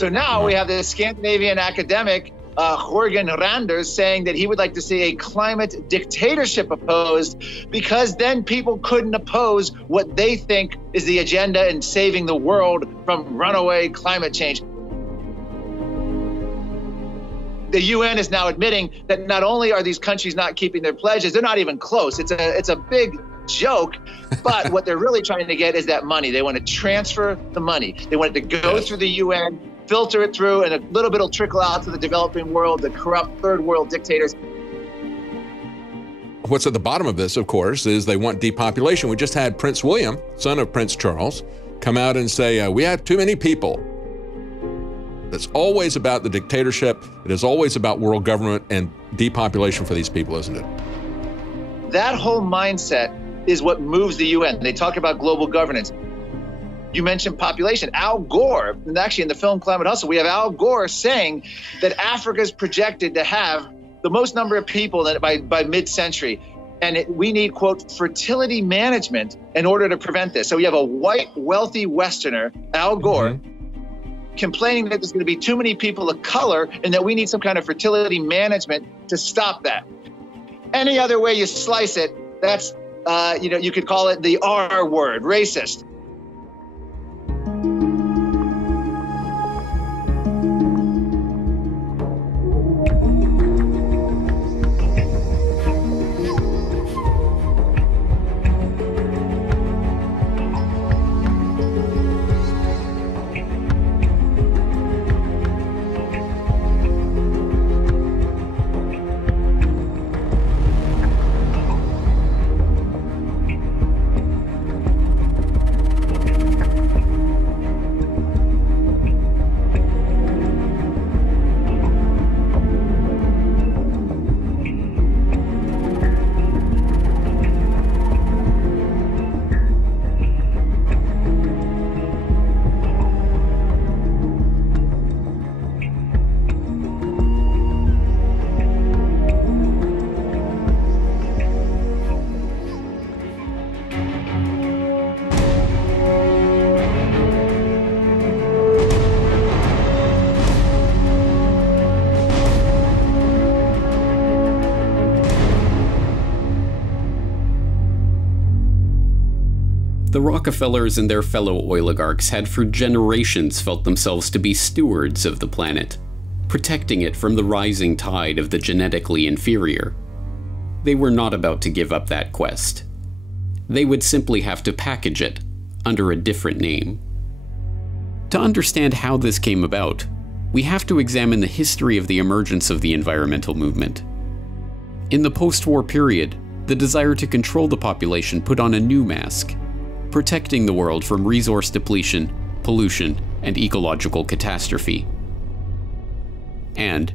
So now we have this Scandinavian academic, Jorgen Randers, saying that he would like to see a climate dictatorship opposed, because then people couldn't oppose what they think is the agenda in saving the world from runaway climate change. The UN is now admitting that not only are these countries not keeping their pledges, they're not even close. It's a big joke, but what they're really trying to get is that money. They want to transfer the money. They want it to go through the UN, filter it through, and a little bit will trickle out to the developing world, the corrupt third world dictators. What's at the bottom of this, of course, is they want depopulation. We just had Prince William, son of Prince Charles, come out and say, we have too many people. It's always about the dictatorship. It is always about world government and depopulation for these people, isn't it? That whole mindset is what moves the UN. They talk about global governance. You mentioned population. Al Gore, and actually in the film Climate Hustle, we have Al Gore saying that Africa is projected to have the most number of people that by mid-century. And we need, quote, fertility management in order to prevent this. So we have a white, wealthy Westerner, Al Gore, complaining that there's going to be too many people of color and that we need some kind of fertility management to stop that. Any other way you slice it, that's, you could call it the R word, racist. The Rockefellers and their fellow oligarchs had for generations felt themselves to be stewards of the planet, protecting it from the rising tide of the genetically inferior. They were not about to give up that quest. They would simply have to package it under a different name. To understand how this came about, we have to examine the history of the emergence of the environmental movement. In the post-war period, the desire to control the population put on a new mask, protecting the world from resource depletion, pollution, and ecological catastrophe. And,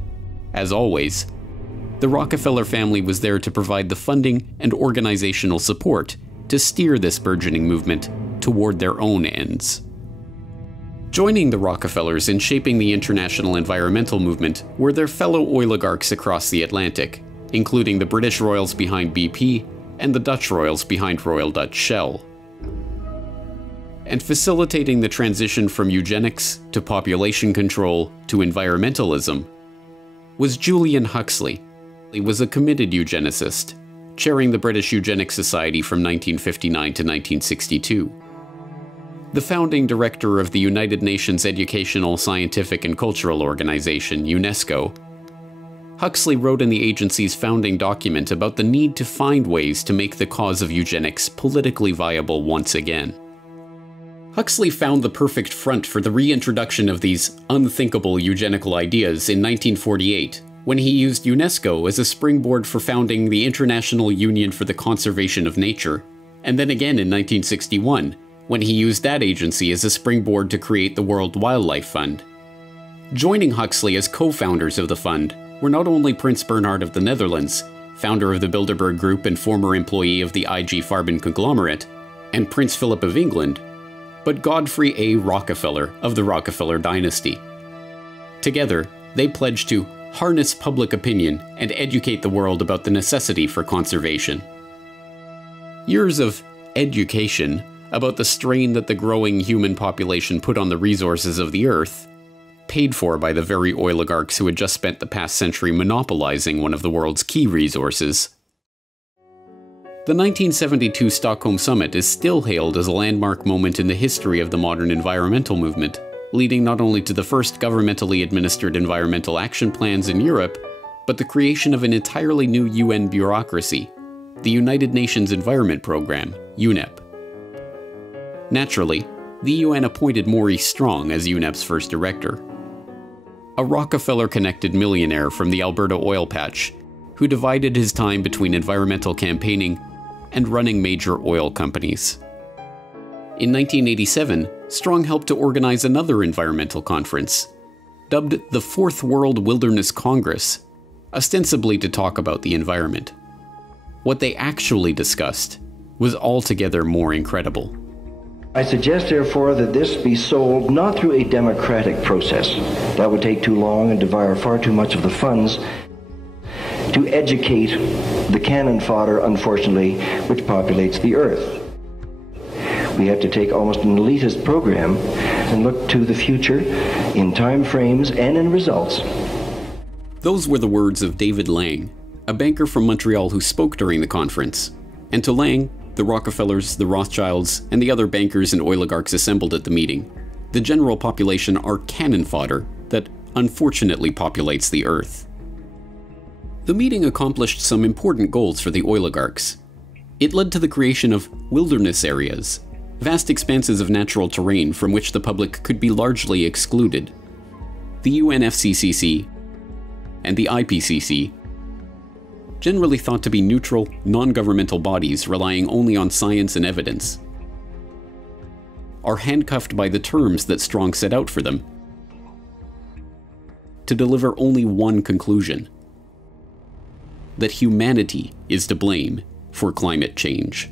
as always, the Rockefeller family was there to provide the funding and organizational support to steer this burgeoning movement toward their own ends. Joining the Rockefellers in shaping the international environmental movement were their fellow oligarchs across the Atlantic, including the British royals behind BP and the Dutch royals behind Royal Dutch Shell. And facilitating the transition from eugenics to population control to environmentalism was Julian Huxley. He was a committed eugenicist, chairing the British Eugenics Society from 1959 to 1962. The founding director of the United Nations Educational, Scientific and Cultural Organization, UNESCO, Huxley wrote in the agency's founding document about the need to find ways to make the cause of eugenics politically viable once again. Huxley found the perfect front for the reintroduction of these unthinkable eugenical ideas in 1948, when he used UNESCO as a springboard for founding the International Union for the Conservation of Nature, and then again in 1961, when he used that agency as a springboard to create the World Wildlife Fund. Joining Huxley as co-founders of the fund were not only Prince Bernhard of the Netherlands, founder of the Bilderberg Group and former employee of the IG Farben conglomerate, and Prince Philip of England, but Godfrey A. Rockefeller of the Rockefeller dynasty. Together, they pledged to harness public opinion and educate the world about the necessity for conservation. Years of education about the strain that the growing human population put on the resources of the Earth paid for by the very oligarchs who had just spent the past century monopolizing one of the world's key resources. The 1972 Stockholm Summit is still hailed as a landmark moment in the history of the modern environmental movement, leading not only to the first governmentally administered environmental action plans in Europe, but the creation of an entirely new UN bureaucracy, the United Nations Environment Programme, UNEP. Naturally, the UN appointed Maurice Strong as UNEP's first director, a Rockefeller-connected millionaire from the Alberta oil patch, who divided his time between environmental campaigning and running major oil companies. In 1987, Strong helped to organize another environmental conference, dubbed the Fourth World Wilderness Congress, ostensibly to talk about the environment. What they actually discussed was altogether more incredible. I suggest, therefore, that this be sold not through a democratic process. That would take too long and devour far too much of the funds to educate the cannon fodder, unfortunately, which populates the earth. We have to take almost an elitist program and look to the future in time frames and in results. Those were the words of David Lang, a banker from Montreal who spoke during the conference. And to Lang, the Rockefellers, the Rothschilds, and the other bankers and oligarchs assembled at the meeting, the general population are cannon fodder that unfortunately populates the earth. The meeting accomplished some important goals for the oligarchs. It led to the creation of wilderness areas, vast expanses of natural terrain from which the public could be largely excluded. The UNFCCC and the IPCC, generally thought to be neutral, non-governmental bodies relying only on science and evidence, are handcuffed by the terms that Strong set out for them to deliver only one conclusion: that humanity is to blame for climate change.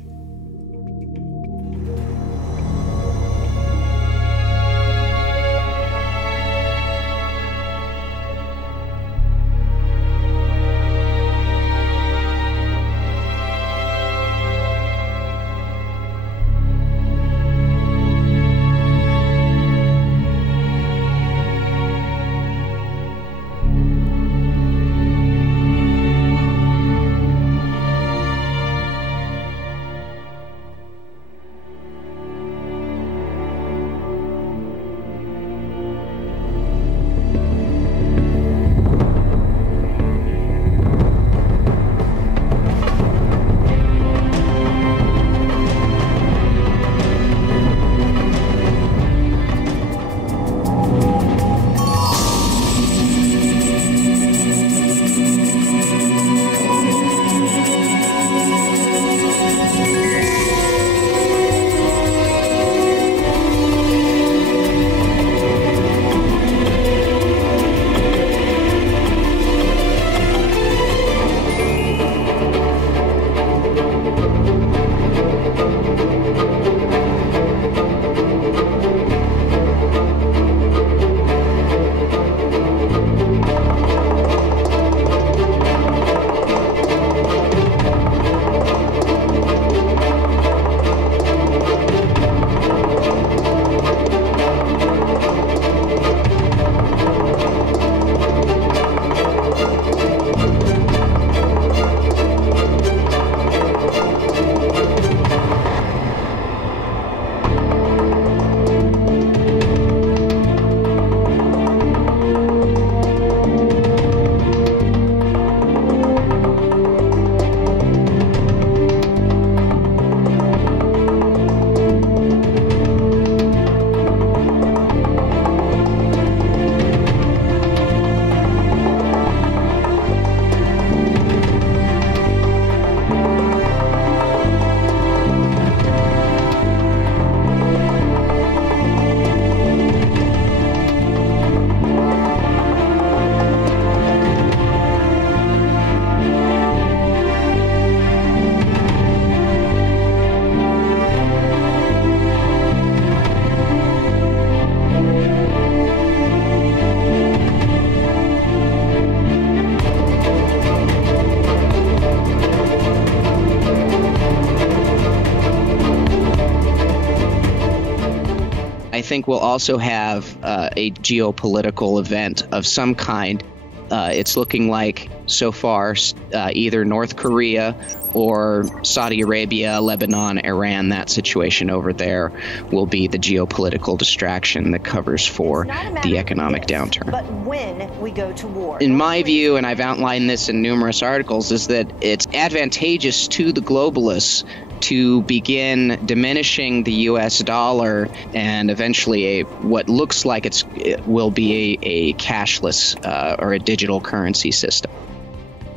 think we'll also have a geopolitical event of some kind. It's looking like, so far, either North Korea or Saudi Arabia, Lebanon, Iran, that situation over there will be the geopolitical distraction that covers for the economic downturn. But when we go to war. In my view, and I've outlined this in numerous articles, is that it's advantageous to the globalists to begin diminishing the U.S. dollar and eventually what looks like it will be a cashless or a digital currency system.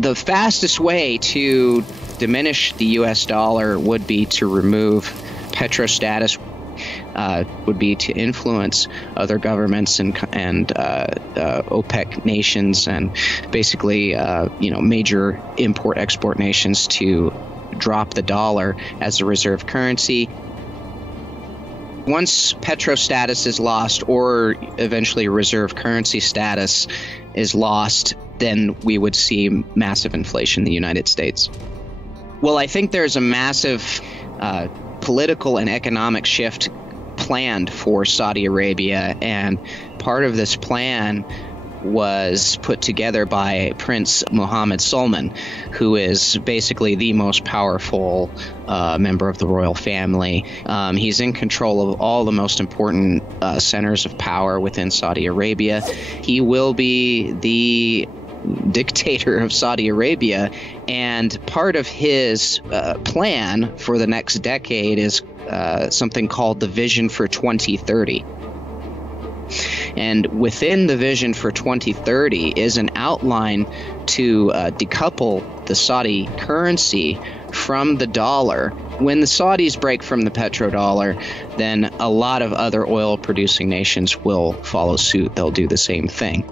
The fastest way to diminish the U.S. dollar would be to remove petrostatus, would be to influence other governments and OPEC nations and basically major import-export nations to drop the dollar as a reserve currency. Once petrostatus is lost, or eventually reserve currency status is lost, then we would see massive inflation in the United States. Well, I think there's a massive political and economic shift planned for Saudi Arabia, and part of this plan was put together by Prince Mohammed Salman, who is basically the most powerful member of the royal family. He's in control of all the most important centers of power within Saudi Arabia. He will be the dictator of Saudi Arabia, and part of his plan for the next decade is something called the Vision for 2030. And within the Vision for 2030 is an outline to decouple the Saudi currency from the dollar. When the Saudis break from the petrodollar, then a lot of other oil-producing nations will follow suit. They'll do the same thing.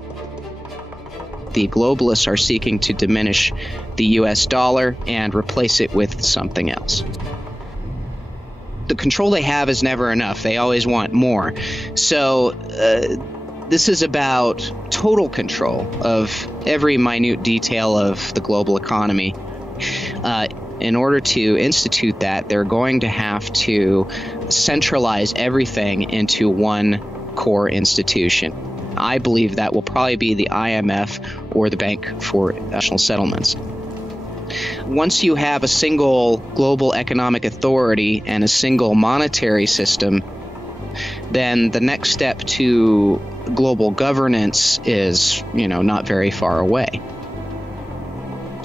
The globalists are seeking to diminish the U.S. dollar and replace it with something else. The control they have is never enough. They always want more. So this is about total control of every minute detail of the global economy. In order to institute that, they're going to have to centralize everything into one core institution. I believe that will probably be the IMF or the Bank for International Settlements. Once you have a single global economic authority and a single monetary system, then the next step to global governance is, not very far away.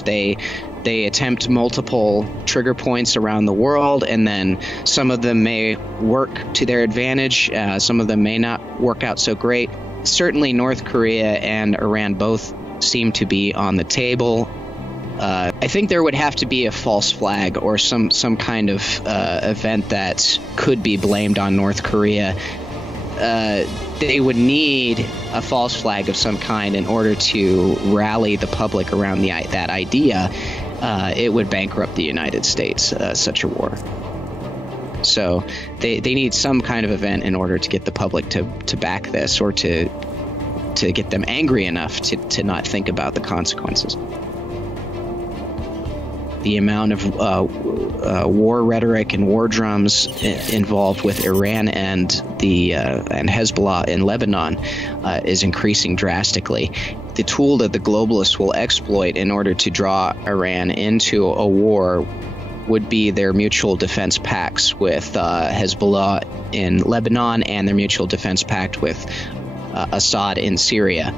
They attempt multiple trigger points around the world, and then some of them may work to their advantage. Some of them may not work out so great. Certainly North Korea and Iran both seem to be on the table. I think there would have to be a false flag or some kind of event that could be blamed on North Korea. They would need a false flag of some kind in order to rally the public around that idea. It would bankrupt the United States, such a war. So they need some kind of event in order to get the public to back this, or to get them angry enough to not think about the consequences. The amount of war rhetoric and war drums involved with Iran and Hezbollah in Lebanon is increasing drastically. The tool that the globalists will exploit in order to draw Iran into a war would be their mutual defense pacts with Hezbollah in Lebanon and their mutual defense pact with Assad in Syria.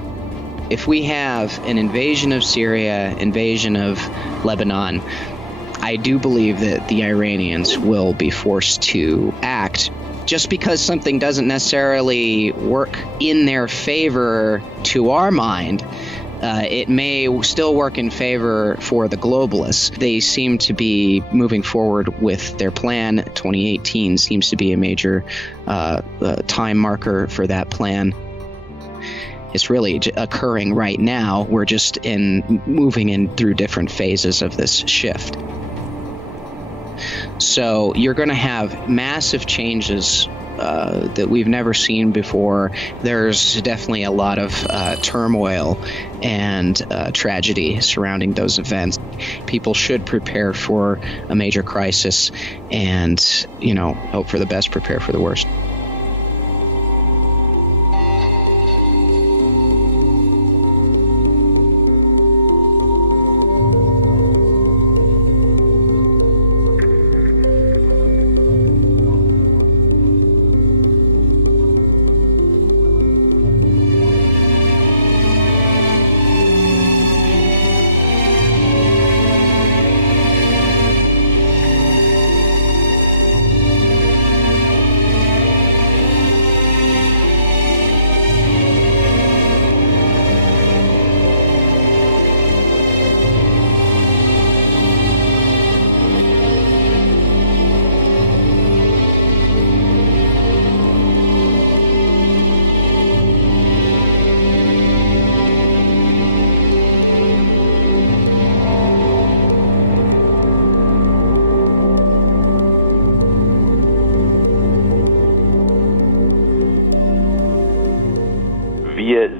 If we have an invasion of Syria, invasion of Lebanon, I do believe that the Iranians will be forced to act. Just because something doesn't necessarily work in their favor to our mind, it may still work in favor for the globalists. They seem to be moving forward with their plan. 2018 seems to be a major time marker for that plan. It's really occurring right now. We're just moving in through different phases of this shift. So you're going to have massive changes that we've never seen before. There's definitely a lot of turmoil and tragedy surrounding those events. People should prepare for a major crisis and, hope for the best, prepare for the worst.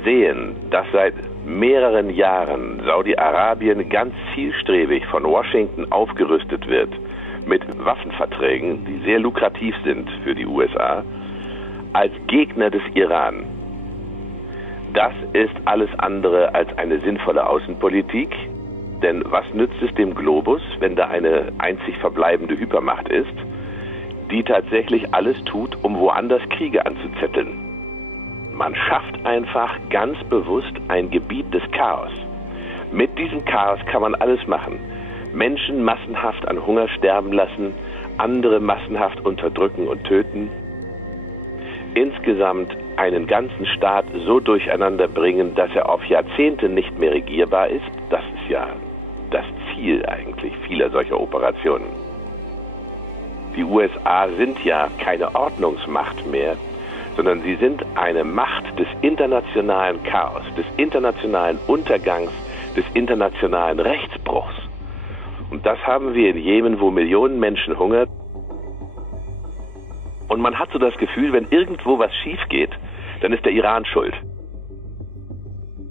sehen, dass seit mehreren Jahren Saudi-Arabien ganz zielstrebig von Washington aufgerüstet wird mit Waffenverträgen, die sehr lukrativ sind für die USA, als Gegner des Iran. Das ist alles andere als eine sinnvolle Außenpolitik, denn was nützt es dem Globus, wenn da eine einzig verbleibende Hypermacht ist, die tatsächlich alles tut, um woanders Kriege anzuzetteln? Man schafft einfach ganz bewusst ein Gebiet des Chaos. Mit diesem Chaos kann man alles machen. Menschen massenhaft an Hunger sterben lassen, andere massenhaft unterdrücken und töten. Insgesamt einen ganzen Staat so durcheinander bringen, dass er auf Jahrzehnte nicht mehr regierbar ist. Das ist ja das Ziel eigentlich vieler solcher Operationen. Die USA sind ja keine Ordnungsmacht mehr, sondern sie sind eine Macht des internationalen Chaos, des internationalen Untergangs, des internationalen Rechtsbruchs. Und das haben wir in Jemen, wo Millionen Menschen hungern. Und man hat so das Gefühl, wenn irgendwo was schief geht, dann ist der Iran schuld.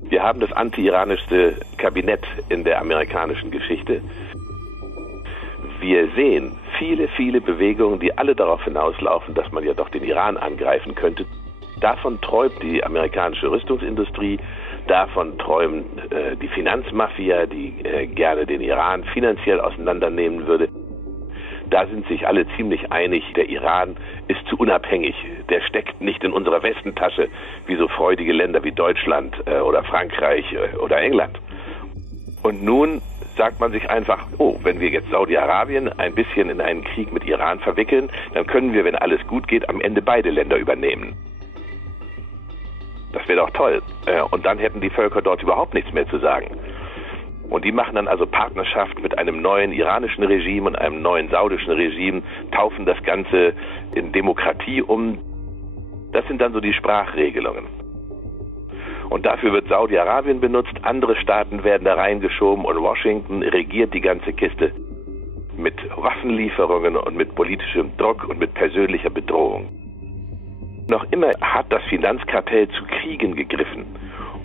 Wir haben das anti-iranischste Kabinett in der amerikanischen Geschichte. Wir sehen viele, viele Bewegungen, die alle darauf hinauslaufen, dass man ja doch den Iran angreifen könnte. Davon träumt die amerikanische Rüstungsindustrie, davon träumt die Finanzmafia, die gerne den Iran finanziell auseinandernehmen würde. Da sind sich alle ziemlich einig, der Iran ist zu unabhängig. Der steckt nicht in unserer Westentasche wie so freudige Länder wie Deutschland oder Frankreich oder England. Und nun sagt man sich einfach, oh, wenn wir jetzt Saudi-Arabien ein bisschen in einen Krieg mit Iran verwickeln, dann können wir, wenn alles gut geht, am Ende beide Länder übernehmen. Das wäre doch toll. Und dann hätten die Völker dort überhaupt nichts mehr zu sagen. Und die machen dann also Partnerschaft mit einem neuen iranischen Regime und einem neuen saudischen Regime, taufen das Ganze in Demokratie um. Das sind dann so die Sprachregelungen. Und dafür wird Saudi-Arabien benutzt, andere Staaten werden da reingeschoben und Washington regiert die ganze Kiste mit Waffenlieferungen und mit politischem Druck und mit persönlicher Bedrohung. Noch immer hat das Finanzkartell zu Kriegen gegriffen,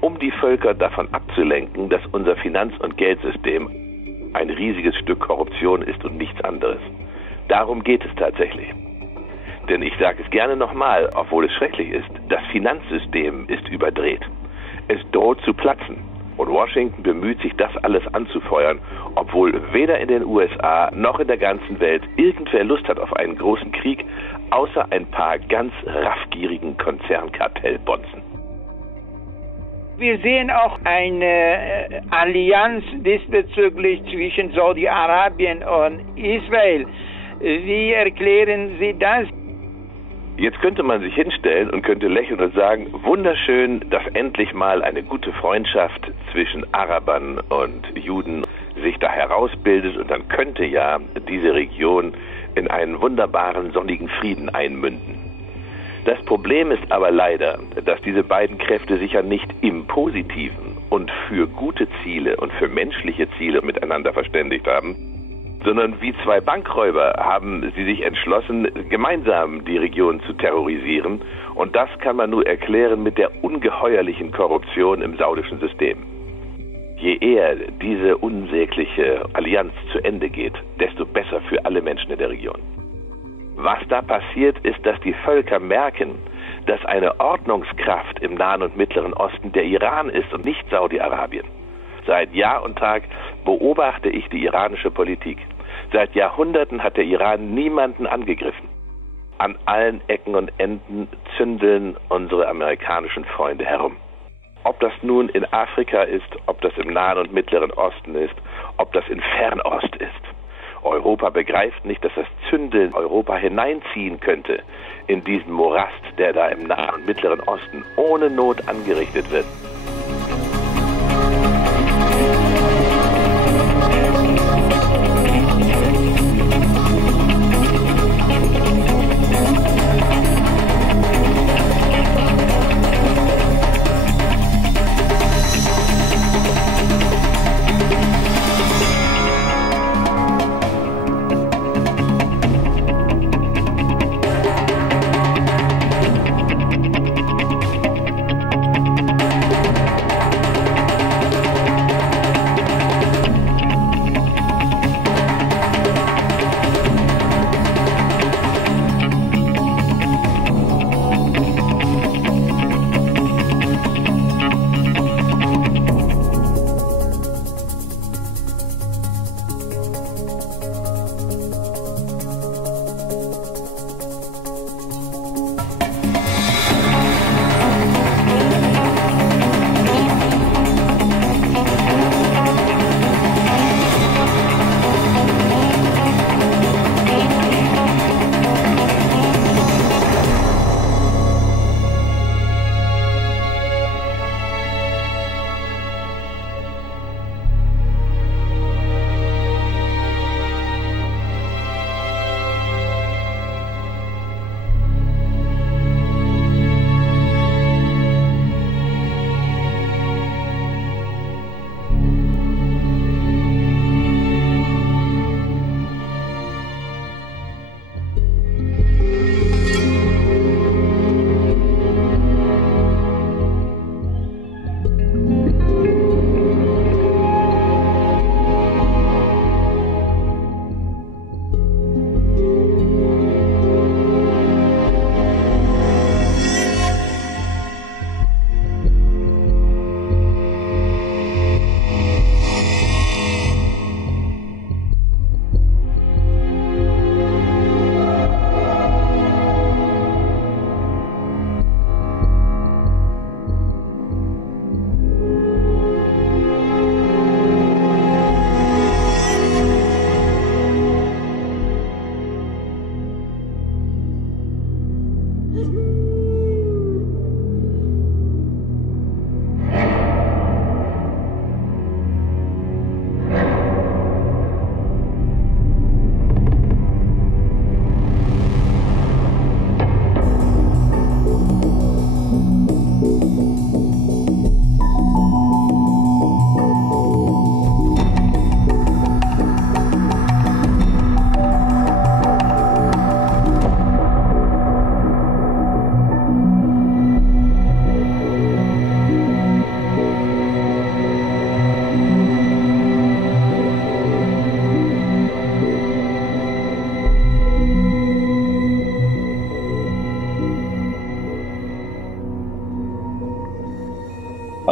um die Völker davon abzulenken, dass unser Finanz- und Geldsystem ein riesiges Stück Korruption ist und nichts anderes. Darum geht es tatsächlich. Denn ich sage es gerne nochmal, obwohl es schrecklich ist, das Finanzsystem ist überdreht. Es droht zu platzen. Und Washington bemüht sich, das alles anzufeuern, obwohl weder in den USA noch in der ganzen Welt irgendwer Lust hat auf einen großen Krieg, außer ein paar ganz raffgierigen Konzernkartellbonzen. Wir sehen auch eine Allianz diesbezüglich zwischen Saudi-Arabien und Israel. Wie erklären Sie das? Jetzt könnte man sich hinstellen und könnte lächeln und sagen, wunderschön, dass endlich mal eine gute Freundschaft zwischen Arabern und Juden sich da herausbildet und dann könnte ja diese Region in einen wunderbaren sonnigen Frieden einmünden. Das Problem ist aber leider, dass diese beiden Kräfte sich ja nicht im Positiven und für gute Ziele und für menschliche Ziele miteinander verständigt haben, sondern wie zwei Bankräuber haben sie sich entschlossen, gemeinsam die Region zu terrorisieren. Und das kann man nur erklären mit der ungeheuerlichen Korruption im saudischen System. Je eher diese unsägliche Allianz zu Ende geht, desto besser für alle Menschen in der Region. Was da passiert, ist, dass die Völker merken, dass eine Ordnungskraft im Nahen und Mittleren Osten der Iran ist und nicht Saudi-Arabien. Seit Jahr und Tag beobachte ich die iranische Politik. Seit Jahrhunderten hat der Iran niemanden angegriffen. An allen Ecken und Enden zündeln unsere amerikanischen Freunde herum. Ob das nun in Afrika ist, ob das im Nahen und Mittleren Osten ist, ob das in Fernost ist. Europa begreift nicht, dass das Zündeln Europa hineinziehen könnte in diesen Morast, der da im Nahen und Mittleren Osten ohne Not angerichtet wird.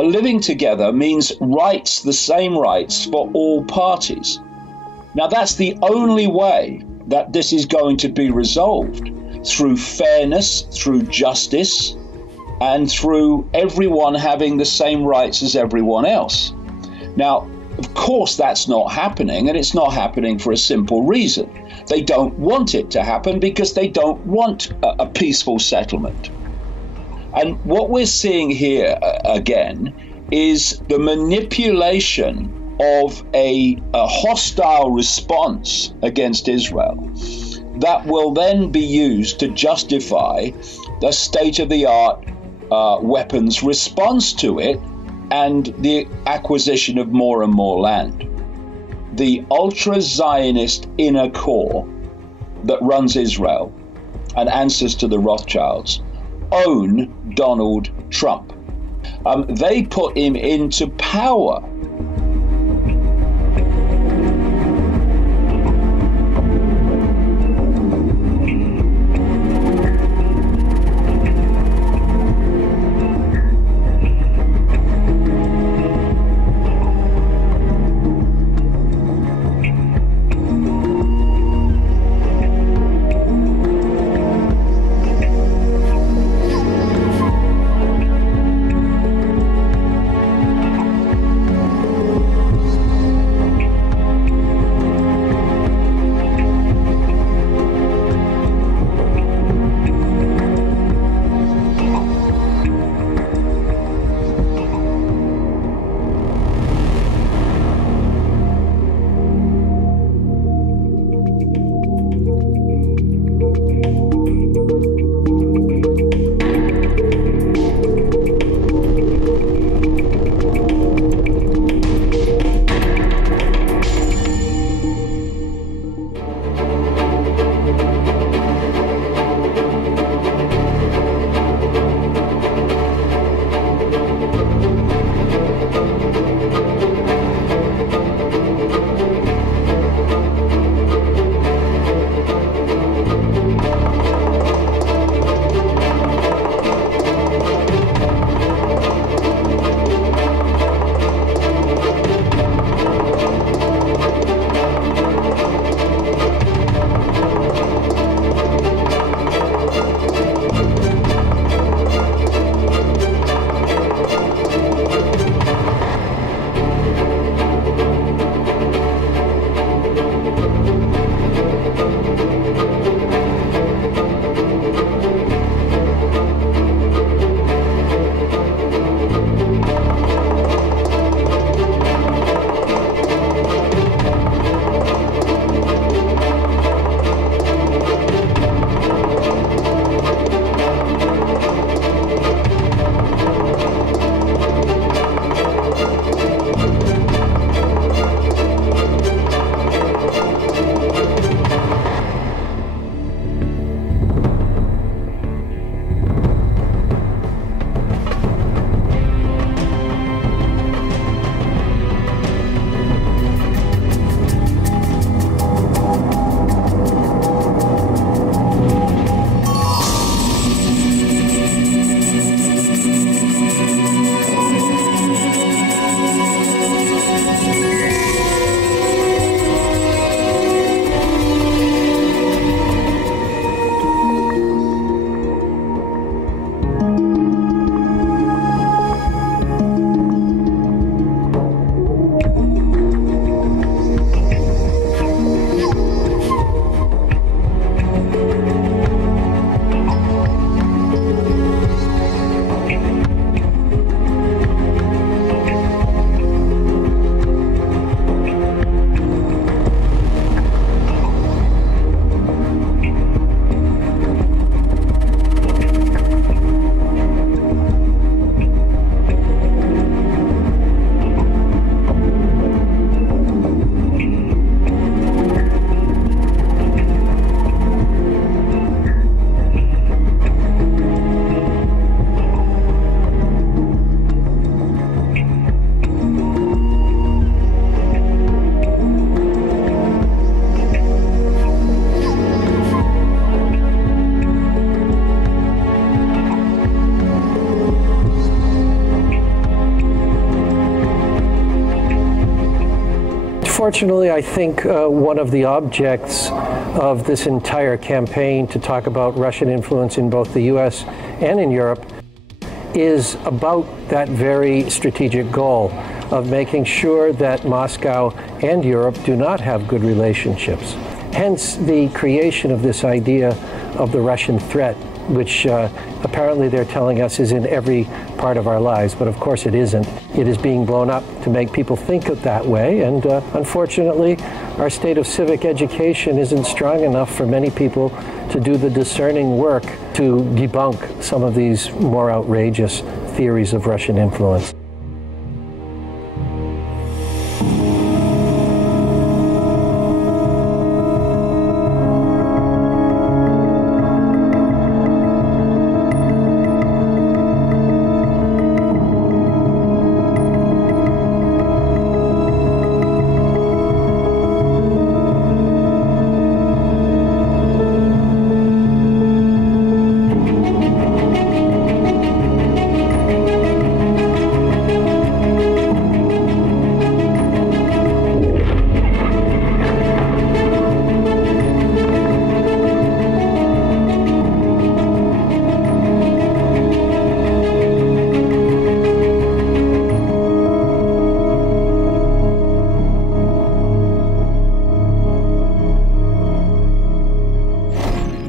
living together means rights, the same rights for all parties. Now, that's the only way that this is going to be resolved, through fairness, through justice, and through everyone having the same rights as everyone else. Now, of course, that's not happening, and it's not happening for a simple reason. They don't want it to happen because they don't want a peaceful settlement. And what we're seeing here, again, is the manipulation of a hostile response against Israel that will then be used to justify the state-of-the-art weapons response to it and the acquisition of more and more land. The ultra-Zionist inner core that runs Israel and answers to the Rothschilds own Donald Trump. They put him into power. Unfortunately, I think one of the objects of this entire campaign to talk about Russian influence in both the US and in Europe is about that very strategic goal of making sure that Moscow and Europe do not have good relationships. Hence the creation of this idea of the Russian threat, which apparently they're telling us is in every part of our lives, but of course it isn't. It is being blown up to make people think of that way, and unfortunately our state of civic education isn't strong enough for many people to do the discerning work to debunk some of these more outrageous theories of Russian influence.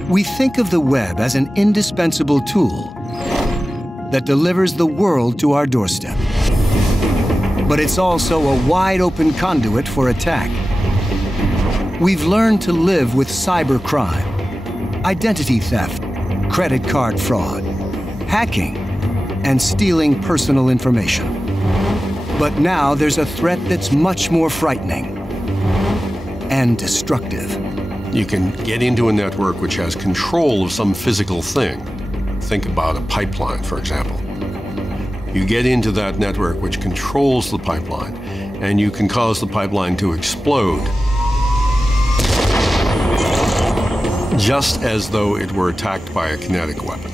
We think of the web as an indispensable tool that delivers the world to our doorstep. But it's also a wide-open conduit for attack. We've learned to live with cybercrime, identity theft, credit card fraud, hacking, and stealing personal information. But now there's a threat that's much more frightening and destructive. You can get into a network which has control of some physical thing. Think about a pipeline, for example. You get into that network which controls the pipeline, and you can cause the pipeline to explode, just as though it were attacked by a kinetic weapon.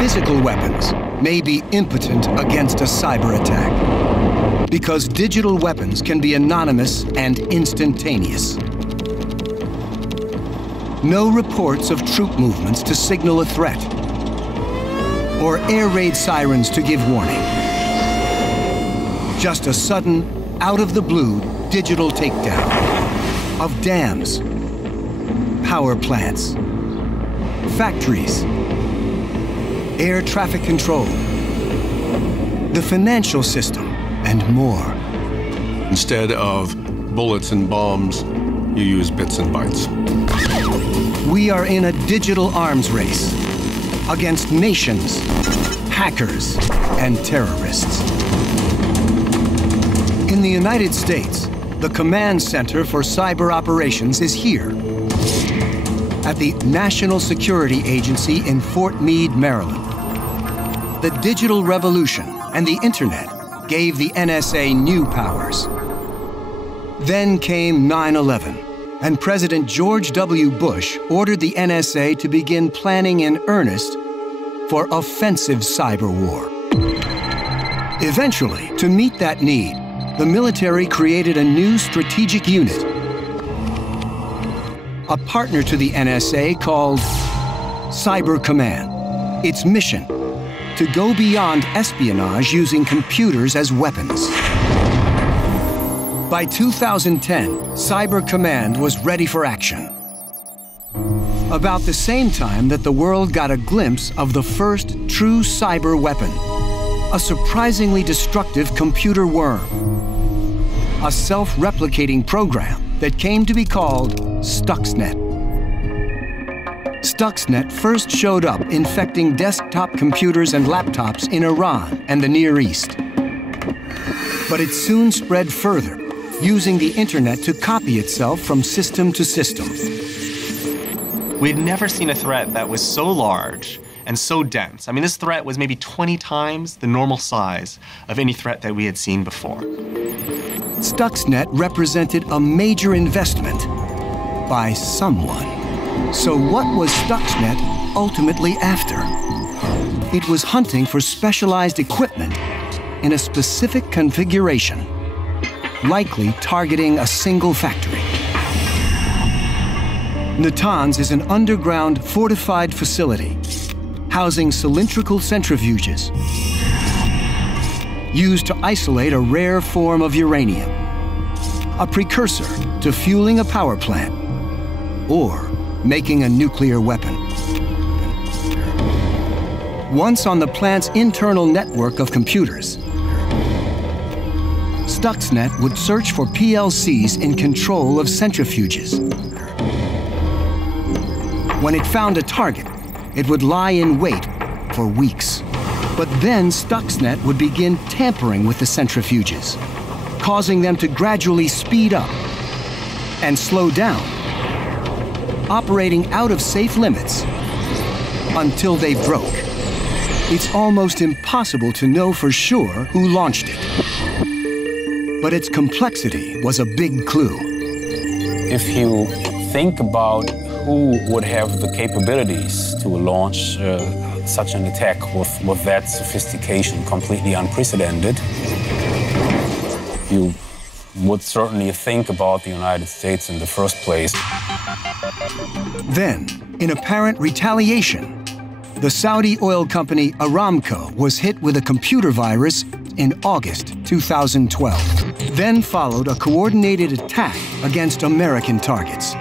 Physical weapons may be impotent against a cyber attack because digital weapons can be anonymous and instantaneous. No reports of troop movements to signal a threat, or air raid sirens to give warning. Just a sudden, out-of-the-blue digital takedown of dams, power plants, factories, air traffic control, the financial system, and more. Instead of bullets and bombs, you use bits and bytes. We are in a digital arms race against nations, hackers, and terrorists. In the United States, the Command Center for Cyber Operations is here at the National Security Agency in Fort Meade, Maryland. The digital revolution and the internet gave the NSA new powers. Then came 9/11. And President George W. Bush ordered the NSA to begin planning in earnest for offensive cyber war. Eventually, to meet that need, the military created a new strategic unit, a partner to the NSA called Cyber Command. Its mission, to go beyond espionage using computers as weapons. By 2010, Cyber Command was ready for action. About the same time that the world got a glimpse of the first true cyber weapon, a surprisingly destructive computer worm, a self-replicating program that came to be called Stuxnet. Stuxnet first showed up infecting desktop computers and laptops in Iran and the Near East. But it soon spread further, using the internet to copy itself from system to system. We'd never seen a threat that was so large and so dense. I mean, this threat was maybe 20 times the normal size of any threat that we had seen before. Stuxnet represented a major investment by someone. So what was Stuxnet ultimately after? It was hunting for specialized equipment in a specific configuration. likely targeting a single factory. Natanz is an underground fortified facility housing cylindrical centrifuges used to isolate a rare form of uranium, a precursor to fueling a power plant or making a nuclear weapon. Once on the plant's internal network of computers, Stuxnet would search for PLCs in control of centrifuges. When it found a target, it would lie in wait for weeks. But then Stuxnet would begin tampering with the centrifuges, causing them to gradually speed up and slow down, operating out of safe limits until they broke. It's almost impossible to know for sure who launched it. But its complexity was a big clue. If you think about who would have the capabilities to launch such an attack with that sophistication, completely unprecedented, you would certainly think about the United States in the first place. Then, in apparent retaliation, the Saudi oil company Aramco was hit with a computer virus in August 2012. Then followed a coordinated attack against American targets.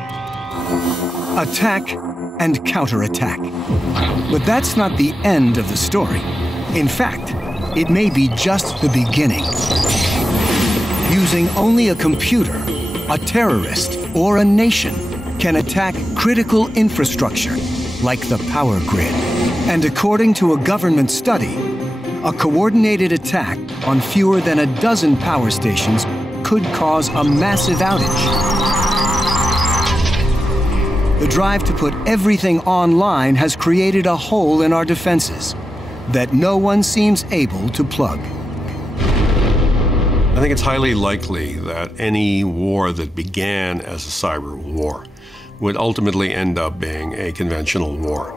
Attack and counterattack. But that's not the end of the story. In fact, it may be just the beginning. Using only a computer, a terrorist, or a nation can attack critical infrastructure, like the power grid. And according to a government study, a coordinated attack on fewer than a dozen power stations could cause a massive outage. The drive to put everything online has created a hole in our defenses that no one seems able to plug. I think it's highly likely that any war that began as a cyber war would ultimately end up being a conventional war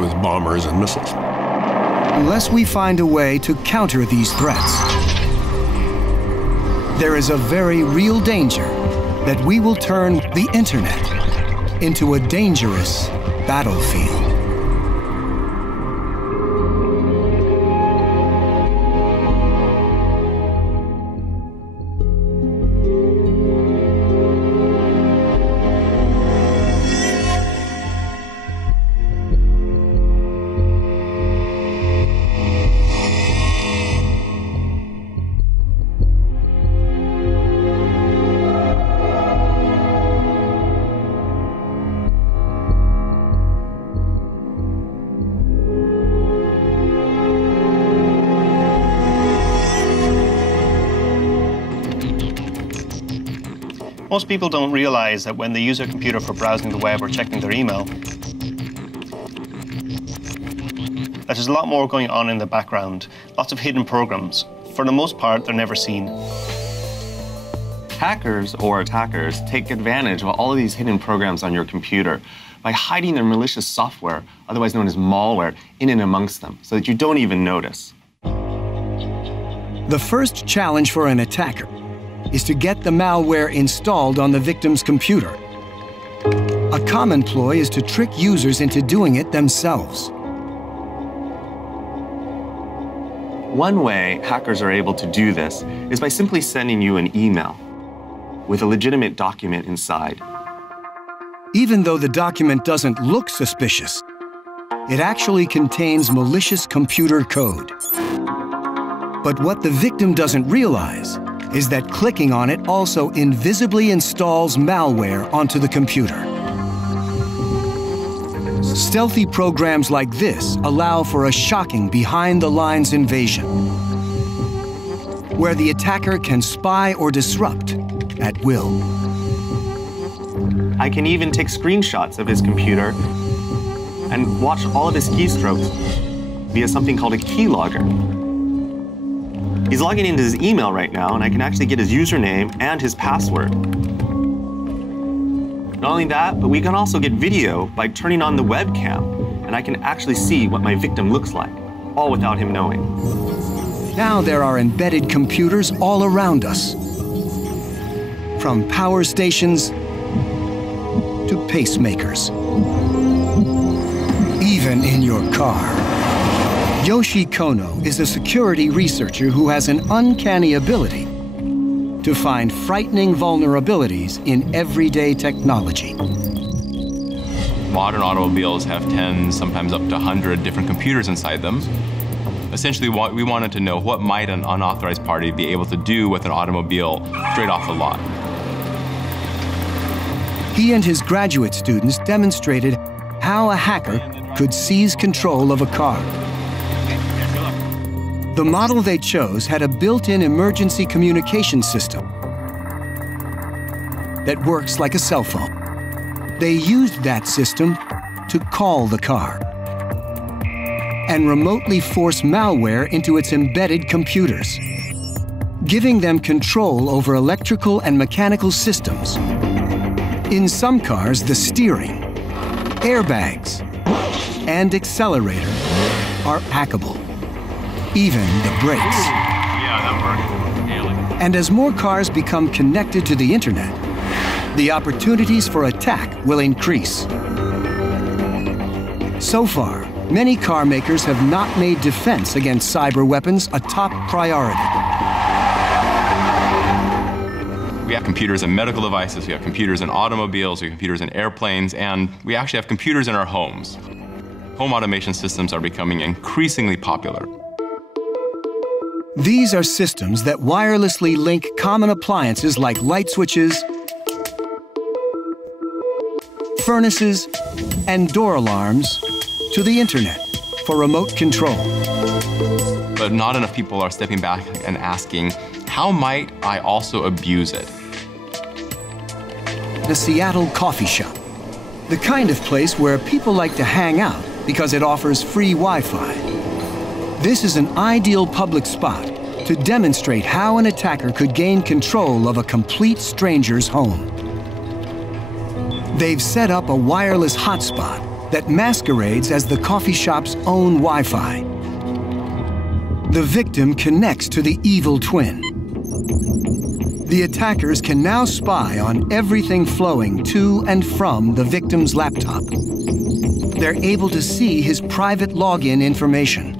with bombers and missiles. Unless we find a way to counter these threats, there is a very real danger that we will turn the internet into a dangerous battlefield. Most people don't realize that when they use their computer for browsing the web or checking their email, that there's a lot more going on in the background, lots of hidden programs. For the most part, they're never seen. Hackers or attackers take advantage of all of these hidden programs on your computer by hiding their malicious software, otherwise known as malware, in and amongst them, so that you don't even notice. The first challenge for an attacker is to get the malware installed on the victim's computer. A common ploy is to trick users into doing it themselves. One way hackers are able to do this is by simply sending you an email with a legitimate document inside. Even though the document doesn't look suspicious, it actually contains malicious computer code. But what the victim doesn't realize is that clicking on it also invisibly installs malware onto the computer. Stealthy programs like this allow for a shocking behind-the-lines invasion, where the attacker can spy or disrupt at will. I can even take screenshots of his computer and watch all of his keystrokes via something called a keylogger. He's logging into his email right now, and I can actually get his username and his password. Not only that, but we can also get video by turning on the webcam, and I can actually see what my victim looks like, all without him knowing. Now there are embedded computers all around us, from power stations to pacemakers. Even in your car. Yoshi Kono is a security researcher who has an uncanny ability to find frightening vulnerabilities in everyday technology. Modern automobiles have 10, sometimes up to 100 different computers inside them. Essentially, we wanted to know what might an unauthorized party be able to do with an automobile straight off the lot. He and his graduate students demonstrated how a hacker could seize control of a car. The model they chose had a built-in emergency communication system that works like a cell phone. They used that system to call the car and remotely force malware into its embedded computers, giving them control over electrical and mechanical systems. In some cars, the steering, airbags, and accelerator are hackable. Even the brakes. Yeah, that worked. And as more cars become connected to the internet, the opportunities for attack will increase. So far, many car makers have not made defense against cyber weapons a top priority. We have computers in medical devices, we have computers in automobiles, we have computers in airplanes, and we actually have computers in our homes. Home automation systems are becoming increasingly popular. These are systems that wirelessly link common appliances like light switches, furnaces, and door alarms to the internet for remote control. But not enough people are stepping back and asking, how might I also abuse it? The Seattle coffee shop, the kind of place where people like to hang out because it offers free Wi-Fi. This is an ideal public spot to demonstrate how an attacker could gain control of a complete stranger's home. They've set up a wireless hotspot that masquerades as the coffee shop's own Wi-Fi. The victim connects to the evil twin. The attackers can now spy on everything flowing to and from the victim's laptop. They're able to see his private login information.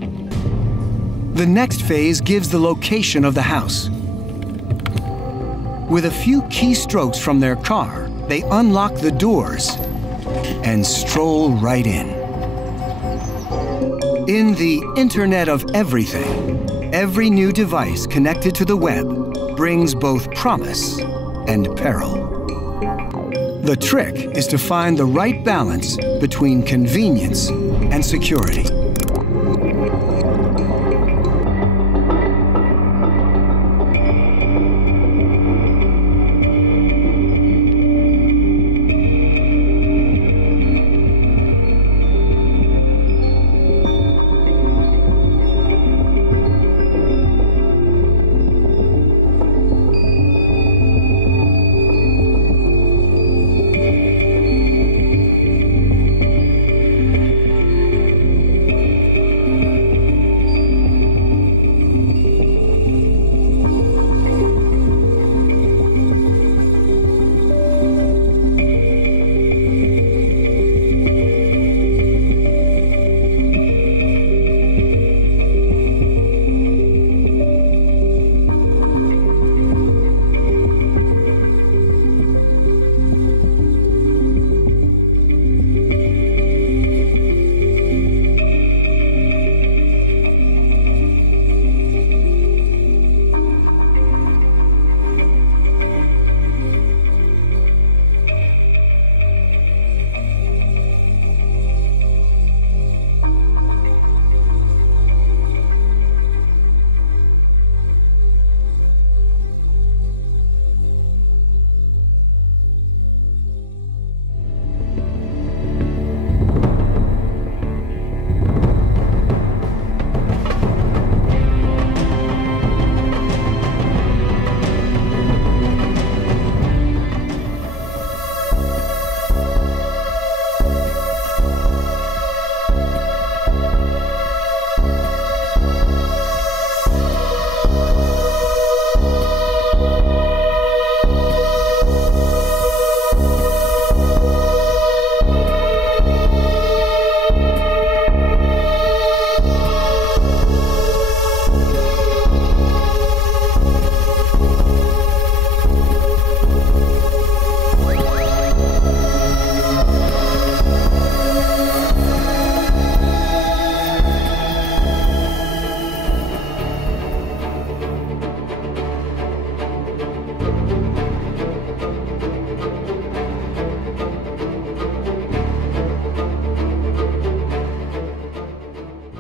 The next phase gives the location of the house. With a few keystrokes from their car, they unlock the doors and stroll right in. In the Internet of Everything, every new device connected to the web brings both promise and peril. The trick is to find the right balance between convenience and security.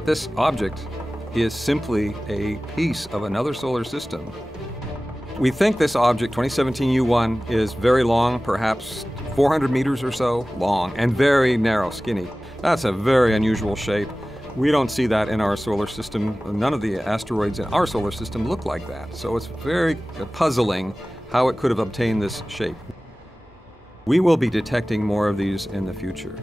this object is simply a piece of another solar system. We think this object, 2017 U1, is very long, perhaps 400 meters or so long, and very narrow, skinny. That's a very unusual shape. We don't see that in our solar system. None of the asteroids in our solar system look like that. So it's very puzzling how it could have obtained this shape. We will be detecting more of these in the future.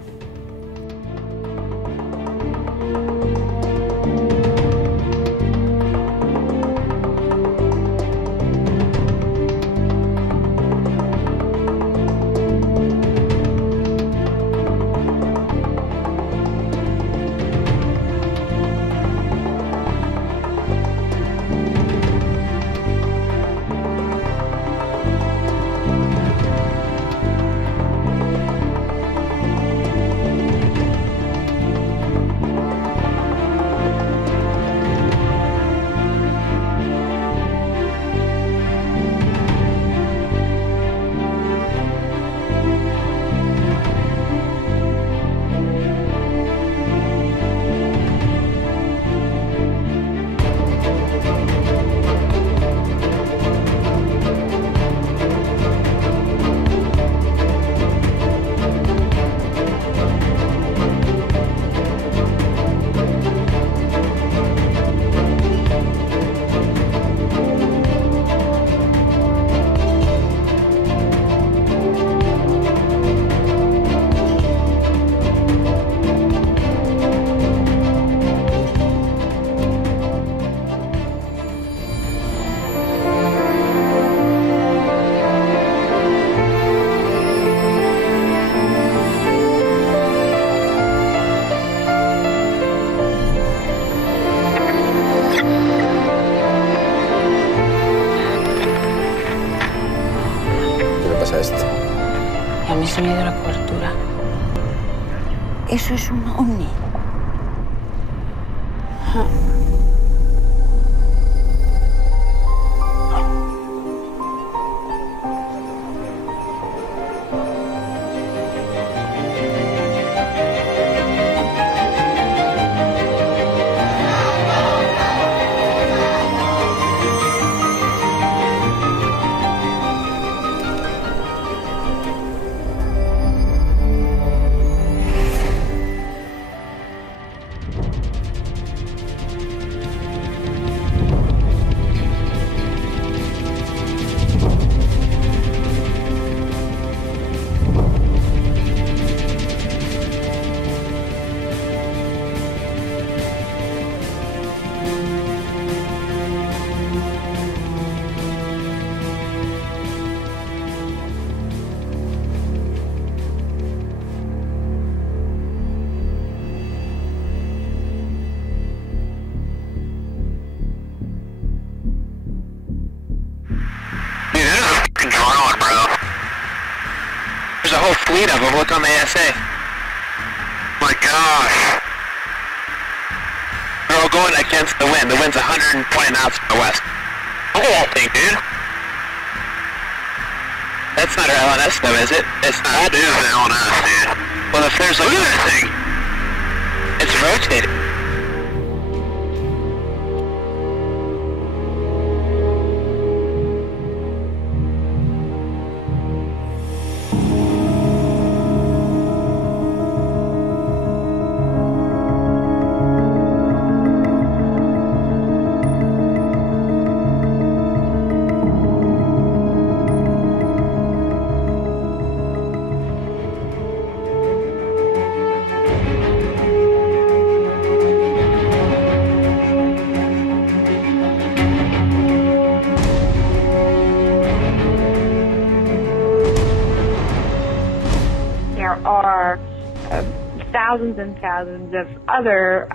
A mí se me dio la cobertura. Eso es un ovni. Fleet of them. Look on the ASA. My gosh. They're all going against the wind. The wind's 120 knots from the west. Look at that thing, dude. That's not our LNS though, is it? It's not. That is the LNS, dude. Well, if there's like... Look at that thing. It's rotating. Thousands and thousands of other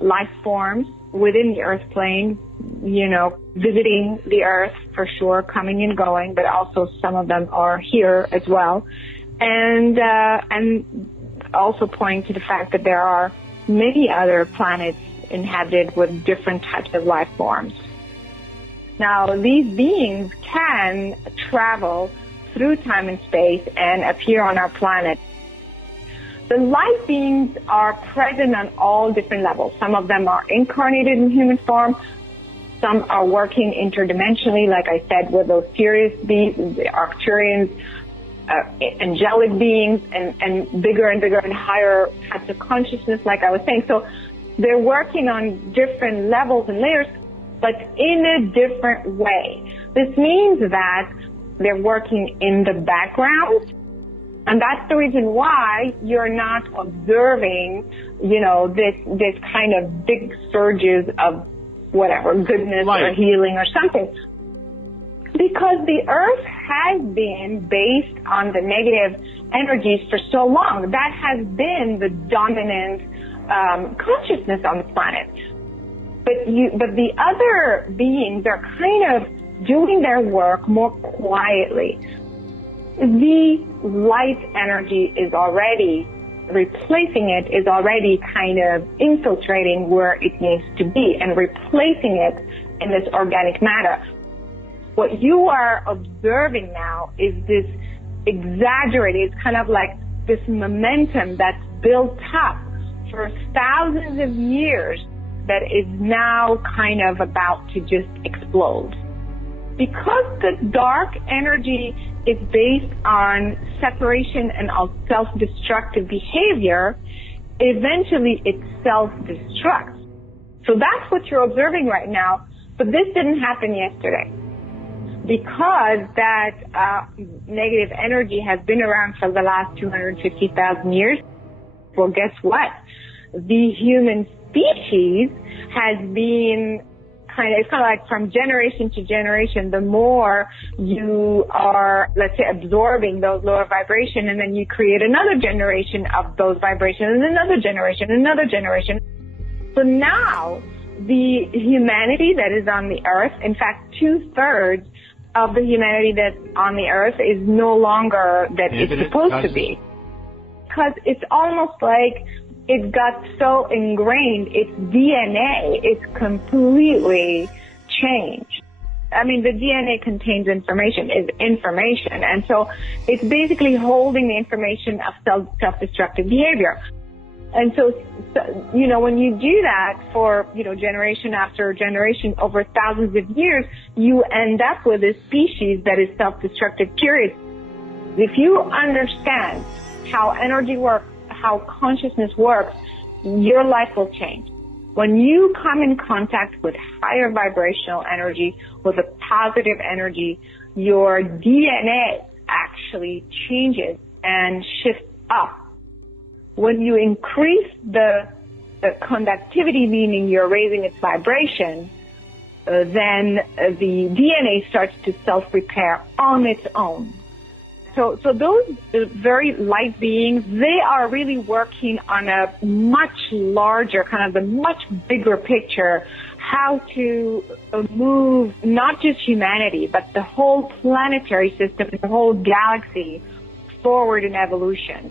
life forms within the Earth plane, you know, visiting the Earth for sure, coming and going, but also some of them are here as well. And also pointing to the fact that there are many other planets inhabited with different types of life forms. Now, these beings can travel through time and space and appear on our planet. The light beings are present on all different levels. Some of them are incarnated in human form. Some are working interdimensionally, like I said, with those Sirius beings, the Arcturians, angelic beings, and bigger and higher types of consciousness, like I was saying. So they're working on different levels and layers, but in a different way. This means that they're working in the background, and that's the reason why you're not observing, this kind of big surges of whatever, goodness or healing or something. Because the Earth has been based on the negative energies for so long. That has been the dominant consciousness on the planet. But the other beings are kind of doing their work more quietly. The light energy is already replacing it, is already kind of infiltrating where it needs to be and replacing it in this organic matter. What you are observing now is this exaggerated, it's kind of like this momentum that's built up for thousands of years that is now kind of about to just explode. Because the dark energy is based on separation and self-destructive behavior, eventually it self-destructs. So that's what you're observing right now, but this didn't happen yesterday. Because that negative energy has been around for the last 250,000 years, well, guess what? The human species has been it's kind of like from generation to generation, the more you are, let's say, absorbing those lower vibrations, and then you create another generation of those vibrations, and another generation. So now, the humanity that is on the Earth, in fact, 2/3 of the humanity that's on the Earth is no longer that it's supposed to be. Because it's almost like it got so ingrained, its DNA is completely changed. I mean, the DNA contains information, and so it's basically holding the information of self-destructive behavior. And so, when you do that for, generation after generation over thousands of years, you end up with a species that is self-destructive, period. If you understand how energy works, how consciousness works, your life will change. When you come in contact with higher vibrational energy, with a positive energy, your DNA actually changes and shifts up. When you increase the conductivity, meaning you're raising its vibration, then the DNA starts to self-repair on its own. So those very light beings, they are really working on a much larger, kind of the much bigger picture, how to move not just humanity, but the whole planetary system, the whole galaxy forward in evolution.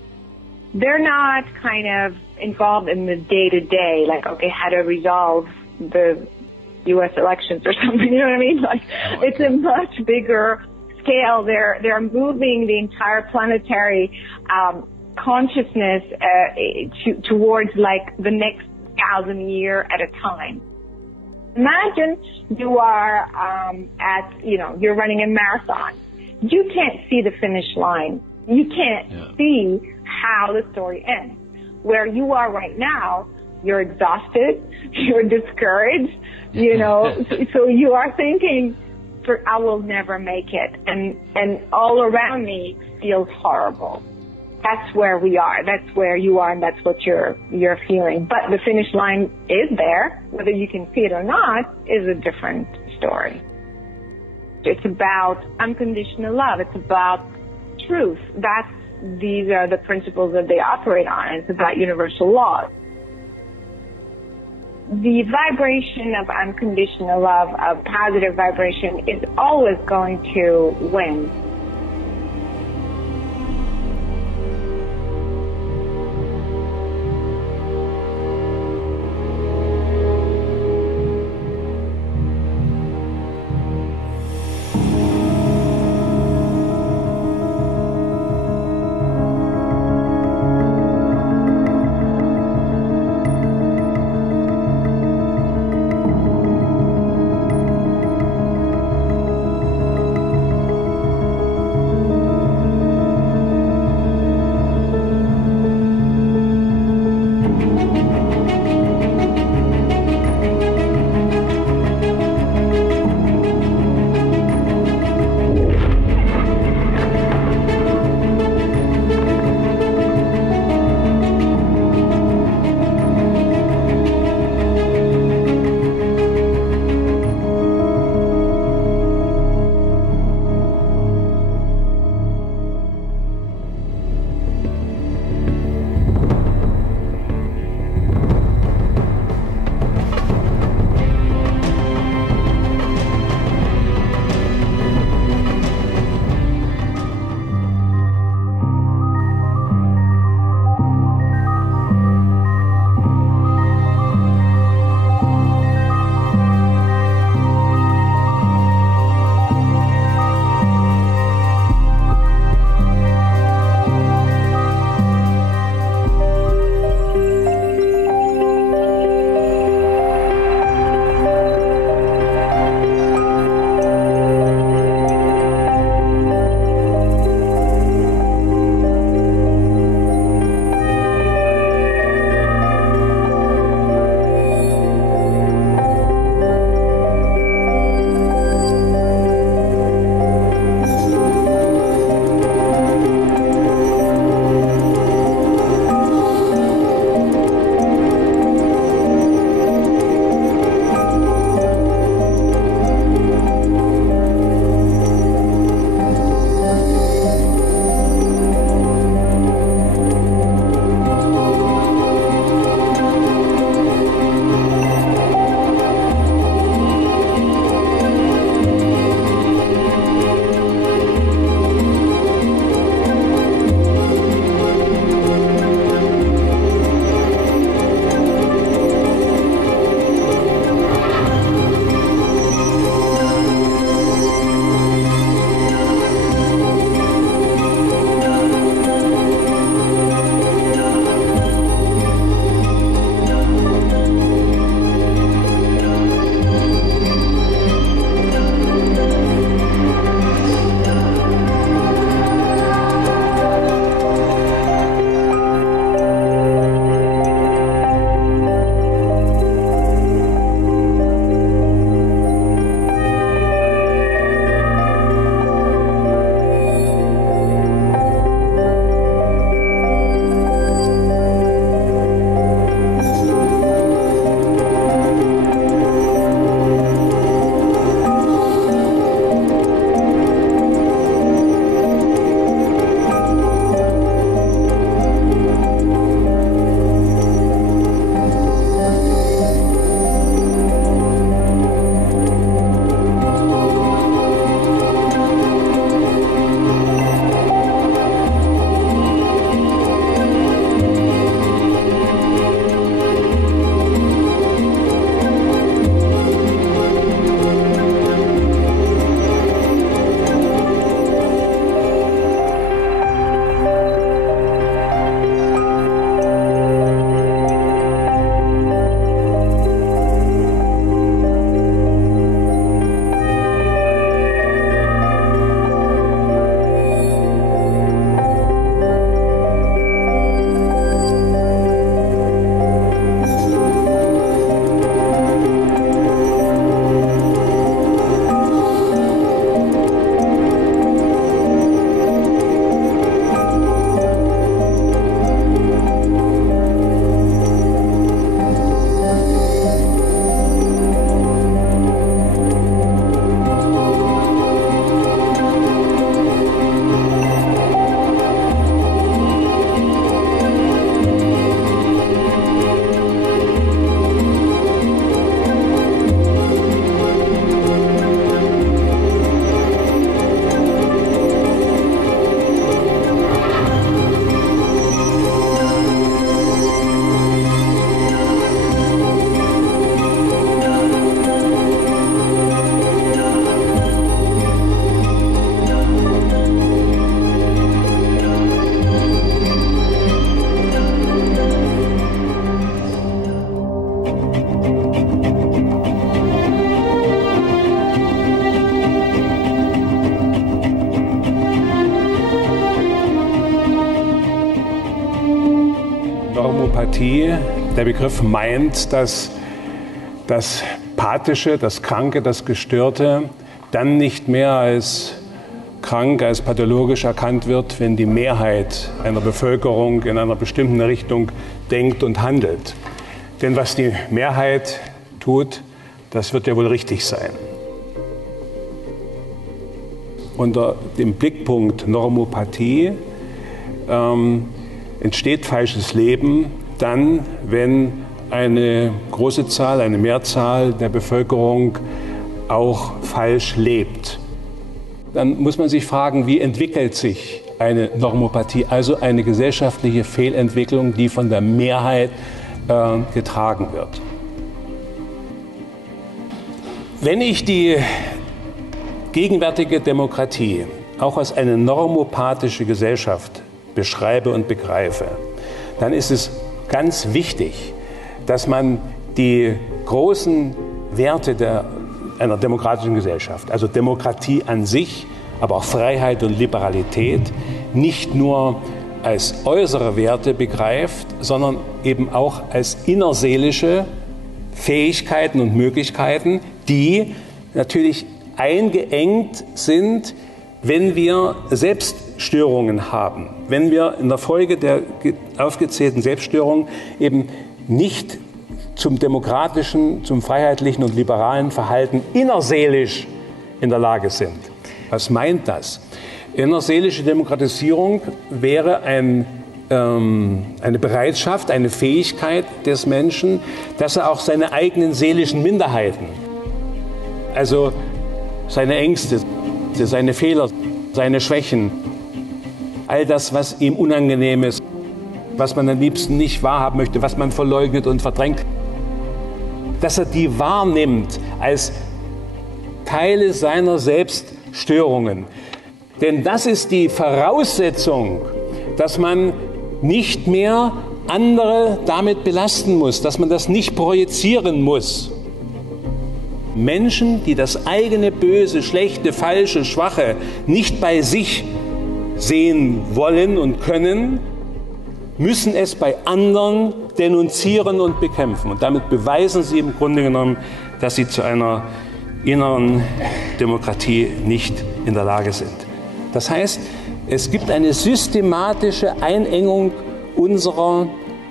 They're not kind of involved in the day-to-day, like, okay, how to resolve the U.S. elections or something, you know what I mean? Like, it's a much bigger scale. They're moving the entire planetary consciousness towards like the next 1,000 year at a time. Imagine you are you're running a marathon. You can't see the finish line. You can't see how the story ends. Where you are right now, you're exhausted, you're discouraged, so you are thinking, I will never make it, and all around me feels horrible. That's where we are. That's where you are, and that's what you're feeling. But the finish line is there. Whether you can see it or not is a different story. It's about unconditional love. It's about truth. These are the principles that they operate on. It's about universal laws. The vibration of unconditional love, of positive vibration, is always going to win. Normopathie, der Begriff meint, dass das Pathische, das Kranke, das Gestörte dann nicht mehr als krank, als pathologisch erkannt wird, wenn die Mehrheit einer Bevölkerung in einer bestimmten Richtung denkt und handelt. Denn was die Mehrheit tut, das wird ja wohl richtig sein. Unter dem Blickpunkt Normopathie entsteht falsches Leben dann, wenn eine große Zahl, eine Mehrzahl der Bevölkerung auch falsch lebt. Dann muss man sich fragen, wie entwickelt sich eine Normopathie, also eine gesellschaftliche Fehlentwicklung, die von der Mehrheit getragen wird. Wenn ich die gegenwärtige Demokratie auch als eine normopathische Gesellschaft beschreibe und begreife, dann ist es ganz wichtig, dass man die großen Werte einer demokratischen Gesellschaft, also Demokratie an sich, aber auch Freiheit und Liberalität, nicht nur als äußere Werte begreift, sondern eben auch als innerseelische Fähigkeiten und Möglichkeiten, die natürlich eingeengt sind, wenn wir Selbststörungen haben, wenn wir in der Folge der aufgezählten Selbststörungen eben nicht zum demokratischen, zum freiheitlichen und liberalen Verhalten innerseelisch in der Lage sind. Was meint das? Innerseelische Demokratisierung wäre eine Bereitschaft, eine Fähigkeit des Menschen, dass er auch seine eigenen seelischen Minderheiten, also seine Ängste, seine Fehler, seine Schwächen, all das, was ihm unangenehm ist, was man am liebsten nicht wahrhaben möchte, was man verleugnet und verdrängt, dass er die wahrnimmt als Teile seiner Selbststörungen. Denn das ist die Voraussetzung, dass man nicht mehr andere damit belasten muss, dass man das nicht projizieren muss. Menschen, die das eigene Böse, Schlechte, Falsche, Schwache nicht bei sich sehen wollen und können, müssen es bei anderen denunzieren und bekämpfen. Und damit beweisen sie im Grunde genommen, dass sie zu einer inneren Demokratie nicht in der Lage sind. Das heißt, es gibt eine systematische Einengung unserer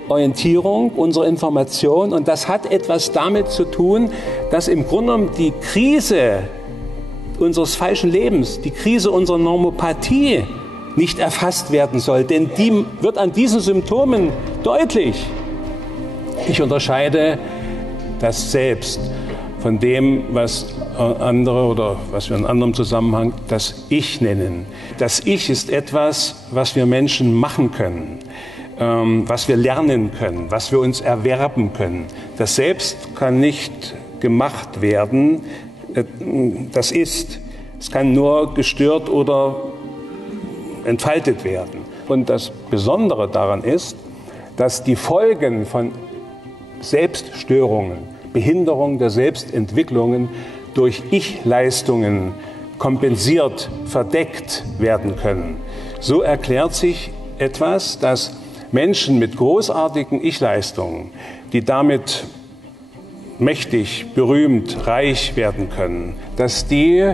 Orientierung, unserer Information, und das hat etwas damit zu tun, dass im Grunde genommen die Krise unseres falschen Lebens, die Krise unserer Normopathie nicht erfasst werden soll, denn die wird an diesen Symptomen deutlich. Ich unterscheide das Selbst von dem, was andere oder was wir in anderem Zusammenhang das Ich nennen. Das Ich ist etwas, was wir Menschen machen können, was wir lernen können, was wir uns erwerben können. Das Selbst kann nicht gemacht werden, das ist. Es kann nur gestört oder entfaltet werden. Und das Besondere daran ist, dass die Folgen von Selbststörungen, Behinderung der Selbstentwicklungen durch Ich-Leistungen kompensiert, verdeckt werden können. So erklärt sich etwas, dass Menschen mit großartigen Ich-Leistungen, die damit mächtig, berühmt, reich werden können, dass die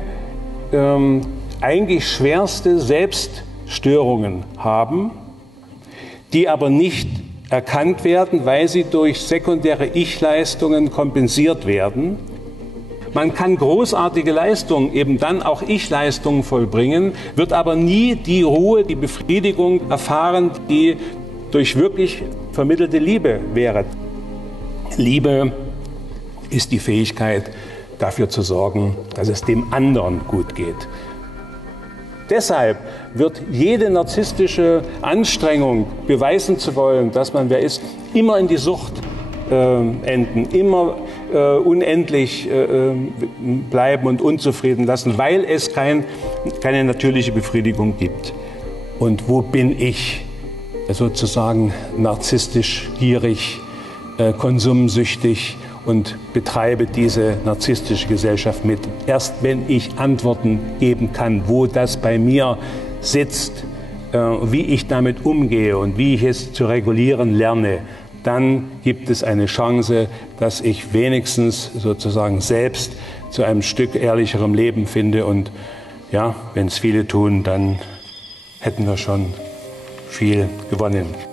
eigentlich schwerste Selbststörungen haben, die aber nicht erkannt werden, weil sie durch sekundäre Ich-Leistungen kompensiert werden. Man kann großartige Leistungen, eben dann auch Ich-Leistungen vollbringen, wird aber nie die Ruhe, die Befriedigung erfahren, die durch wirklich vermittelte Liebe wäre. Liebe ist die Fähigkeit, dafür zu sorgen, dass es dem anderen gut geht. Deshalb wird jede narzisstische Anstrengung, beweisen zu wollen, dass man wer ist, immer in die Sucht enden, immer unendlich bleiben und unzufrieden lassen, weil es keine natürliche Befriedigung gibt. Und wo bin ich? Sozusagen narzisstisch, gierig, konsumsüchtig und betreibe diese narzisstische Gesellschaft mit. Erst wenn ich Antworten geben kann, wo das bei mir sitzt, wie ich damit umgehe und wie ich es zu regulieren lerne, dann gibt es eine Chance, dass ich wenigstens sozusagen selbst zu einem Stück ehrlicherem Leben finde. Und ja, wenn es viele tun, dann hätten wir schon viel gewonnen.